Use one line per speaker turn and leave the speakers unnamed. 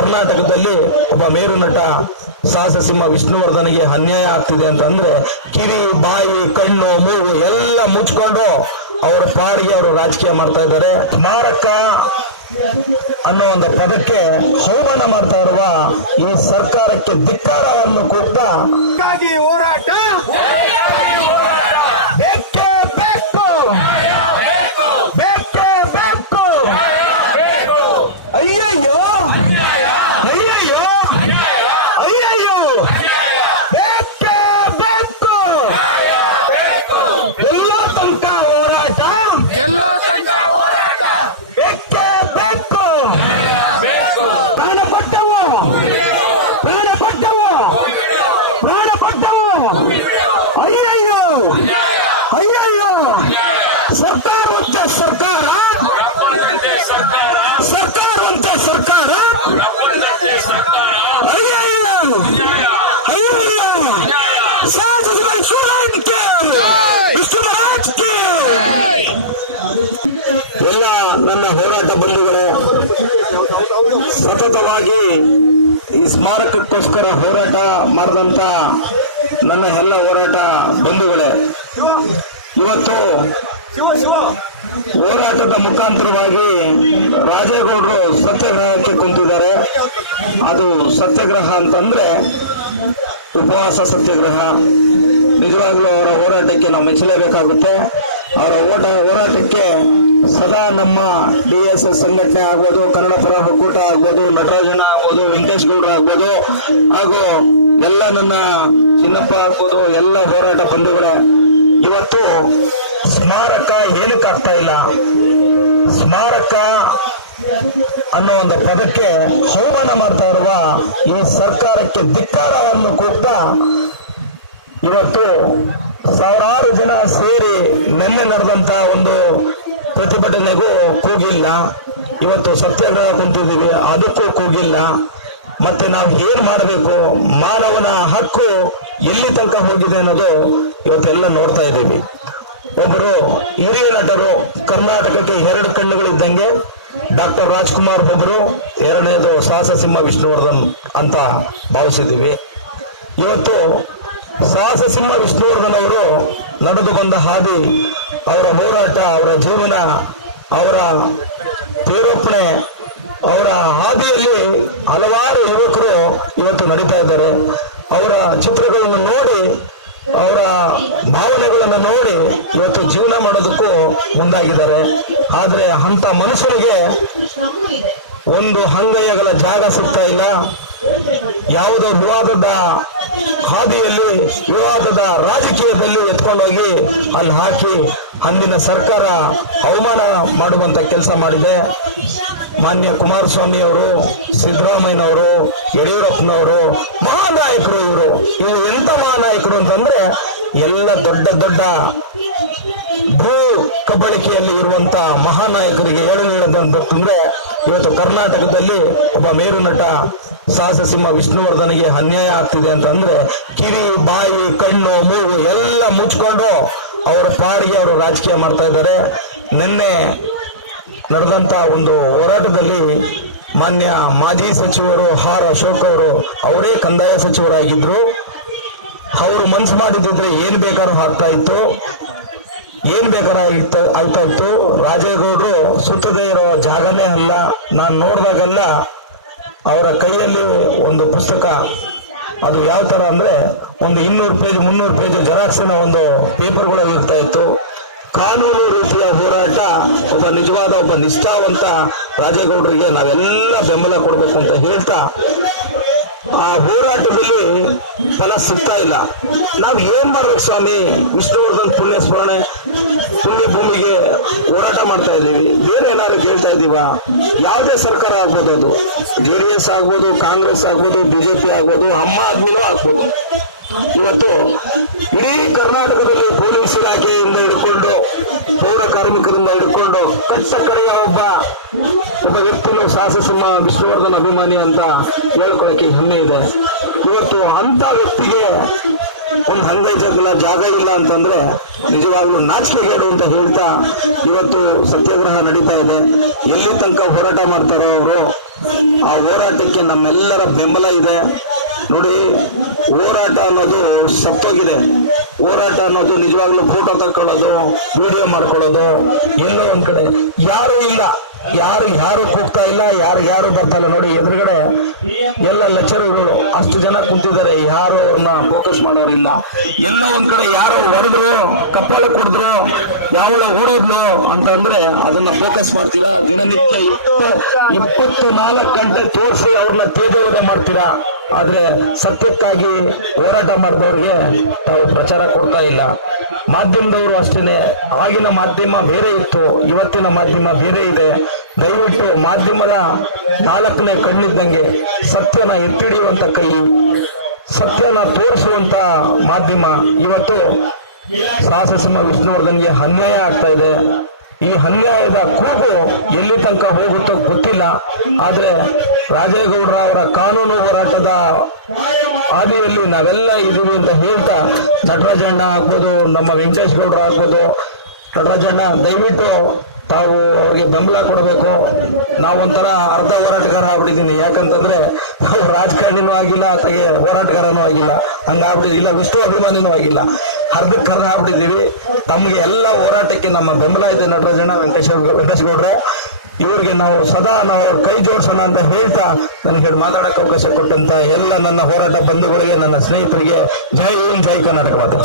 ಕರ್ನಾಟಕದಲ್ಲಿ ಒಬ್ಬ ಮೇರು ನಟ ಸಾಹಸ ಸಿಂಹ ವಿಷ್ಣುವರ್ಧನ್ಗೆ ಅನ್ಯಾಯ ಆಗ್ತಿದೆ ಅಂತಂದ್ರೆ ಕಿವಿ ಬಾಯಿ ಕಣ್ಣು ಮೂಗು ಎಲ್ಲ ಮುಚ್ಕೊಂಡು ಅವರ ಪಾಡಿಗೆ ಅವರು ರಾಜಕೀಯ ಮಾಡ್ತಾ ಇದ್ದಾರೆ. ಮಾರಕ ಅನ್ನೋ ಒಂದು ಪದಕ್ಕೆ ಅವಮಾನ ಮಾಡ್ತಾ ಇರುವ ಈ ಸರ್ಕಾರಕ್ಕೆ ಧಿಕ್ಕಾರವನ್ನು ಕೂಗ್ತಾ
ಗಾಗಿ ಹೋರಾಟ!
ಸರ್ಕಾರವಂತೆ ಸರ್ಕಾರ? ಸರ್ಕಾರವಂತೆ ಸರ್ಕಾರ.
ರಬ್ಬರ್ದಂತೆ ಸರ್ಕಾರ?
ಅಯ್ಯಯ್ಯೋ ಅಯ್ಯಯ್ಯೋ ಶಾಸಕ ಶಿವರಾಜ್ಗೆ ವಿಷ್ಣು ಮಹಾರಾಜ್ಗೆ ಎಲ್ಲ ನನ್ನ ಹೋರಾಟ ಬಂಧುಗಳೇ ಸತತವಾಗಿ ಈ ಸ್ಮಾರಕಕ್ಕೋಸ್ಕರ ಹೋರಾಟ ಮಾಡಿದಂತ ನನ್ನ ಎಲ್ಲ ಹೋರಾಟ ಬಂಧುಗಳೇ ಇವತ್ತು ಹೋರಾಟದ ಮುಖಾಂತರವಾಗಿ ರಾಜೇಗೌಡರು ಸತ್ಯಾಗ್ರಹಕ್ಕೆ ಕುಂತಿದ್ದಾರೆ. ಅದು ಸತ್ಯಾಗ್ರಹ ಅಂತಂದ್ರೆ ಉಪವಾಸ ಸತ್ಯಾಗ್ರಹ. ನಿಜವಾಗ್ಲೂ ಅವರ ಹೋರಾಟಕ್ಕೆ ನಾವು ಮೆಚ್ಚಲೇಬೇಕಾಗುತ್ತೆ. ಅವರ ಓಟ ಹೋರಾಟಕ್ಕೆ ಸದಾ ನಮ್ಮ ಡಿ ಎಸ್ ಎಸ್ ಸಂಘಟನೆ ಆಗ್ಬೋದು, ಕನ್ನಡ ಪರ ಒಕ್ಕೂಟ ಆಗ್ಬೋದು ನಟರಾಜನ ಆಗ್ಬೋದು, ವೆಂಕಟೇಶ್ ಗೌಡ್ರ ಆಗ್ಬೋದು, ಹಾಗೂ ಎಲ್ಲ ನನ್ನ ಚಿನ್ನಪ್ಪ ಆಗ್ಬೋದು, ಎಲ್ಲ ಹೋರಾಟ ಬಂಧುಗಳೇ, ಇವತ್ತು ಸ್ಮಾರಕ ಏನಕ್ಕೆ ಆಗ್ತಾ ಇಲ್ಲ? ಸ್ಮಾರಕ ಅನ್ನೋ ಒಂದು ಪದಕ್ಕೆ ಅವಮಾನ ಮಾಡ್ತಾ ಇರುವ ಈ ಸರ್ಕಾರಕ್ಕೆ ಧಿಕ್ಕಾರವನ್ನು ಕೂಗ್ತಾ ಇವತ್ತು ಸಾವಿರಾರು ಜನ ಸೇರಿ ನಿನ್ನೆ ನಡೆದಂತ ಒಂದು ಪ್ರತಿಭಟನೆಗೂ ಕೂಗಿಲ್ಲ. ಇವತ್ತು ಸತ್ಯಾಗ್ರಹ ಕುಂತಿದ್ದೀವಿ, ಅದಕ್ಕೂ ಕೂಗಿಲ್ಲ. ಮತ್ತೆ ನಾವು ಏನ್ ಮಾಡಬೇಕು? ಮಾನವನ ಹಕ್ಕು ಎಲ್ಲಿ ತನಕ ಹೋಗಿದೆ ಅನ್ನೋದು ಇವತ್ತೆಲ್ಲ ನೋಡ್ತಾ ಇದ್ದೀವಿ. ಒಬ್ಬರು ಹಿರಿಯ ನಟರು ಕರ್ನಾಟಕಕ್ಕೆ ಎರಡು ಕಣ್ಣುಗಳಿದ್ದಂಗೆ ಡಾಕ್ಟರ್ ರಾಜ್ಕುಮಾರ್ ಒಬ್ಬರು, ಎರಡನೇದು ಸಾಹಸ ಸಿಂಹ ವಿಷ್ಣುವರ್ಧನ್ ಅಂತ ಭಾವಿಸಿದ್ದೀವಿ. ಇವತ್ತು ಸಾಹಸ ಸಿಂಹ ವಿಷ್ಣುವರ್ಧನ್ ಅವರು ನಡೆದು ಬಂದ ಹಾದಿ, ಅವರ ಹೋರಾಟ, ಅವರ ಜೀವನ, ಅವರ ಪ್ರೇರೋಪಣೆ, ಅವರ ಹಾದಿಯಲ್ಲಿ ಹಲವಾರು ಯುವಕರು ಇವತ್ತು ನಡೀತಾ ಇದ್ದಾರೆ. ಅವರ ಚಿತ್ರಗಳನ್ನು ನೋಡಿ ಅವರ ಭಾವನೆಗಳನ್ನು ನೋಡಿ ಇವತ್ತು ಜೀವನ ಮಾಡೋದಕ್ಕೂ ಮುಂದಾಗಿದ್ದಾರೆ. ಆದರೆ ಅಂತ ಮನುಷ್ಯನಿಗೆ ಒಂದು ಅಂಗೈಯಗಳ ಜಾಗ ಸಿಗ್ತಾ ಇಲ್ಲ. ಯಾವುದೋ ವಿವಾದದ ಹಾದಿಯಲ್ಲಿ, ವಿವಾದದ ರಾಜಕೀಯದಲ್ಲಿ ಎತ್ಕೊಂಡೋಗಿ ಅಲ್ಲಿ ಹಾಕಿ ಅಂದಿನ ಸರ್ಕಾರ ಅವಮಾನ ಮಾಡುವಂತ ಕೆಲಸ ಮಾಡಿದೆ. ಮಾನ್ಯ ಕುಮಾರಸ್ವಾಮಿ ಅವರು ಸಿದ್ದರಾಮಯ್ಯನವರು, ಯಡಿಯೂರಪ್ಪನವರು, ಮಹಾನಾಯಕರು ಇವರು. ಇವರು ಎಂತ ಮಹಾನಾಯಕರು ಅಂತಂದ್ರೆ ಎಲ್ಲ ದೊಡ್ಡ ದೊಡ್ಡ ಭೂ ಕಬಳಿಕೆಯಲ್ಲಿ ಇರುವಂತಹ ಮಹಾನಾಯಕರಿಗೆ ಏಳು ನೀಡದಂತಂದ್ರೆ ಇವತ್ತು ಕರ್ನಾಟಕದಲ್ಲಿ ಒಬ್ಬ ಮೇರು ನಟ ಸಾಹಸ ಸಿಂಹ ವಿಷ್ಣುವರ್ಧನಿಗೆ ಅನ್ಯಾಯ ಆಗ್ತಿದೆ ಅಂತಂದ್ರೆ ಕಿವಿ, ಬಾಯಿ, ಕಣ್ಣು, ಮೂಗು ಎಲ್ಲ ಮುಚ್ಕೊಂಡು ಅವರ ಪಾಡಿಗೆ ಅವರು ರಾಜಕೀಯ ಮಾಡ್ತಾ ಇದ್ದಾರೆ. ನಿನ್ನೆ ನಡೆದಂತ ಒಂದು ಹೋರಾಟದಲ್ಲಿ ಮಾನ್ಯ ಮಾಜಿ ಸಚಿವರು ಆರ್ ಅಶೋಕ್ ಅವರು ಅವರೇ ಕಂದಾಯ ಸಚಿವರಾಗಿದ್ರು. ಅವರು ಮನ್ಸು ಮಾಡಿದ್ರೆ ಏನ್ ಬೇಕಾದ್ರೂ ಆಗ್ತಾ ಇತ್ತು. ಏನ್ ಬೇಕಾರ ಆಗ್ತಾ ಇತ್ತು ರಾಜೇಗೌಡರು ಸುತ್ತದೇ ಇರೋ ಜಾಗನೇ ಅಲ್ಲ. ನಾನು ನೋಡಿದಾಗೆಲ್ಲ ಅವರ ಕೈಯಲ್ಲಿ ಒಂದು ಪುಸ್ತಕ. ಅದು ಯಾವ ತರ ಅಂದ್ರೆ ಒಂದು ಇನ್ನೂರು ಪೇಜ್, ಮುನ್ನೂರು ಪೇಜ್ ಜೆರಾಕ್ಸಿನ ಒಂದು ಪೇಪರ್ಗಳಲ್ಲಿ ಇರ್ತಾ ಇತ್ತು. ಕಾನೂನು ರೀತಿಯ ಹೋರಾಟ, ಒಬ್ಬ ನಿಜವಾದ, ಒಬ್ಬ ನಿಷ್ಠಾವಂತ ರಾಜೇಗೌಡರಿಗೆ ನಾವೆಲ್ಲ ಬೆಂಬಲ ಕೊಡಬೇಕು ಅಂತ ಹೇಳ್ತಾ ಆ ಹೋರಾಟದಲ್ಲಿ ಫಲ ಸಿಗ್ತಾ ಇಲ್ಲ. ನಾವು ಏನ್ ಮಾಡ್ಬೇಕು ಸ್ವಾಮಿ? ವಿಷ್ಣುವರ್ಧನ್ ಪುಣ್ಯ ಸ್ಮರಣೆ ಪುಣ್ಯ ಭೂಮಿಗೆ ಹೋರಾಟ ಮಾಡ್ತಾ ಇದ್ದೀವಿ. ಬೇರೆ ಏನಾದ್ರು ಕೇಳ್ತಾ ಇದ್ದೀವ? ಯಾವುದೇ ಸರ್ಕಾರ ಆಗ್ಬೋದು ಅದು. ಜೆ ಡಿ ಎಸ್ ಆಗ್ಬೋದು, ಕಾಂಗ್ರೆಸ್ ಆಗ್ಬೋದು ಬಿಜೆಪಿ ಆಗ್ಬೋದು, ಅಮ್ಮ ಆದ್ಮಿನೂ ಆಗ್ಬೋದು. ಇವತ್ತು ಇಡೀ ಕರ್ನಾಟಕದಲ್ಲಿ ಪೊಲೀಸ್ ಇಲಾಖೆಯಿಂದ ಹಿಡ್ಕೊಂಡು, ಪೌರ ಕಾರ್ಮಿಕರಿಂದ ಹಿಡ್ಕೊಂಡು, ಕಟ್ಟ ಕಡೆಯ ಒಬ್ಬ ಒಬ್ಬ ವ್ಯಕ್ತಿನೂ ಸಾಹಸಸಿಂಹ ವಿಷ್ಣುವರ್ಧನ್ ಅಭಿಮಾನಿ ಅಂತ ಹೇಳ್ಕೊಳಕ್ಕೆ ಹೆಮ್ಮೆ ಇದೆ. ಇವತ್ತು ಅಂತ ವ್ಯಕ್ತಿಗೆ ಒಂದು ಜಗಲ ಜಾಗ ಇಲ್ಲ ಅಂತಂದ್ರೆ ನಿಜವಾಗ್ಲೂ ನಾಚಿಕೆಗೇಡು ಅಂತ ಹೇಳ್ತಾ ಇವತ್ತು ಸತ್ಯಾಗ್ರಹ ನಡೀತಾ ಇದೆ. ಎಲ್ಲಿ ತನಕ ಹೋರಾಟ ಮಾಡ್ತಾರೋ ಅವರು, ಆ ಹೋರಾಟಕ್ಕೆ ನಮ್ಮೆಲ್ಲರ ಬೆಂಬಲ ಇದೆ. ನೋಡಿ, ಹೋರಾಟ ಅನ್ನೋದು ಸತ್ತೋಗಿದೆ. ಹೋರಾಟ ಅನ್ನೋದು ನಿಜವಾಗ್ಲೂ ಫೋಟೋ ತಕ್ಕೊಳ್ಳೋದು ವಿಡಿಯೋ ಮಾಡ್ಕೊಳ್ಳೋದು ಎಲ್ಲೋ ಒಂದ್ ಕಡೆ. ಯಾರು ಇಲ್ಲ. ಯಾರು ಯಾರು ಕೂಗ್ತಾ ಇಲ್ಲ, ಯಾರು ಯಾರು ಬರ್ತಾ ಇಲ್ಲ ನೋಡಿ, ಎದುರುಗಡೆ ಎಲ್ಲ ಲೆಕ್ಚರ್ಗಳು ಅಷ್ಟು ಜನ ಕುಂತಿದ್ದಾರೆ. ಯಾರು ಅವ್ರನ್ನ ಫೋಕಸ್ ಮಾಡೋರಿಲ್ಲ. ಎಲ್ಲ ಒಂದ್ ಕಡೆ ಯಾರೋ ಹೊಡೆದ್ರು ಕಪ್ಪಾಳ ಕೊಡಿದ್ರು ಯಾವಳ ಓಡೋದ್ಲು ಅಂತಂದ್ರೆ ಅದನ್ನ ಫೋಕಸ್ ಮಾಡ್ತೀರಾ? ದಿನನಿತ್ಯ ಇಪ್ಪ ಇಪ್ಪತ್ತು ನಾಲ್ಕು ಗಂಟೆ ತೋರಿಸಿ ಅವ್ರನ್ನ ತೇಜೋವಧೆ ಮಾಡ್ತೀರಾ? ಆದ್ರೆ ಸತ್ಯಕ್ಕಾಗಿ ಹೋರಾಟ ಮಾಡಿದವ್ರಿಗೆ ತಾವು ಪ್ರಚಾರ ಕೊಡ್ತಾ ಇಲ್ಲ. ಮಾಧ್ಯಮದವರು ಅಷ್ಟೇನೆ, ಆಗಿನ ಮಾಧ್ಯಮ ಬೇರೆ ಇತ್ತು, ಇವತ್ತಿನ ಮಾಧ್ಯಮ ಬೇರೆ ಇದೆ. ದಯವಿಟ್ಟು ಮಾಧ್ಯಮದ ನಾಲ್ಕನೇ ಕಣ್ಣಿದ್ದಂಗೆ ಸತ್ಯನ ಎತ್ತಿಡಿಯುವಂತ ಕೈ, ಸತ್ಯನ ತೋರಿಸುವಂತ ಮಾಧ್ಯಮ. ಇವತ್ತು ಸಾಹಸ ವಿಷ್ಣುವರ್ಧನ್ಗೆ ಅನ್ಯಾಯ ಆಗ್ತಾ ಇದೆ. ಈ ಅನ್ಯಾಯದ ಕೂಗು ಎಲ್ಲಿ ತನಕ ಹೋಗುತ್ತೋ ಗೊತ್ತಿಲ್ಲ. ಆದ್ರೆ ರಾಜೇಗೌಡರ ಅವರ ಕಾನೂನು ಹೋರಾಟದ ಹಾದಿಯಲ್ಲಿ ನಾವೆಲ್ಲ ಇದೀವಿ ಅಂತ ಹೇಳ್ತಾ ನಟರಾಜಣ್ಣ ಆಗ್ಬೋದು, ನಮ್ಮ ವೆಂಕಟೇಶ್ ಗೌಡ್ರ ಆಗ್ಬೋದು ನಟರಾಜಣ್ಣ ದಯವಿಟ್ಟು ತಾವು ಅವ್ರಿಗೆ ಬೆಂಬಲ ಕೊಡಬೇಕು. ನಾವೊಂಥರ ಅರ್ಧ ಹೋರಾಟಗಾರ ಆಗ್ಬಿಟ್ಟಿದ್ದೀನಿ ಯಾಕಂತಂದ್ರೆ ನಾವು ರಾಜಕಾರಣಿನೂ ಆಗಿಲ್ಲ ಅಥವಾ ಹೋರಾಟಗಾರನೂ ಆಗಿಲ್ಲ. ಹಂಗಾಗ್ಬಿಟ್ಟಿದ್ವಿ ಇಲ್ಲ, ವಿಷ್ಣು ಅಭಿಮಾನಿನೂ ಆಗಿಲ್ಲ. ಅರ್ಧಕ್ಕೆ ಕರ್ದ ಹಾಕ್ಬಿಟ್ಟಿದ್ದೀವಿ ತಮಗೆ ಎಲ್ಲ ಹೋರಾಟಕ್ಕೆ ನಮ್ಮ ಬೆಂಬಲ ಇದೆ ನಟರಾಜಣ್ಣ ವೆಂಕಟೇಶ್ ವೆಂಕಟೇಶ್ ಗೌಡ್ರೆ. ಇವ್ರಿಗೆ ನಾವು ಸದಾ ನಾವು ಅವ್ರ ಕೈ ಜೋಡಿಸೋಣ ಅಂತ ಹೇಳ್ತಾ ನನಗೆ ಮಾತಾಡಕ್ಕೆ ಅವಕಾಶ ಕೊಟ್ಟಂತ ಎಲ್ಲ ನನ್ನ ಹೋರಾಟ ಬಂಧುಗಳಿಗೆ, ನನ್ನ ಸ್ನೇಹಿತರಿಗೆ ಜೈ ಹಿಂದ್, ಜೈ ಕರ್ನಾಟಕ ಮಾತು.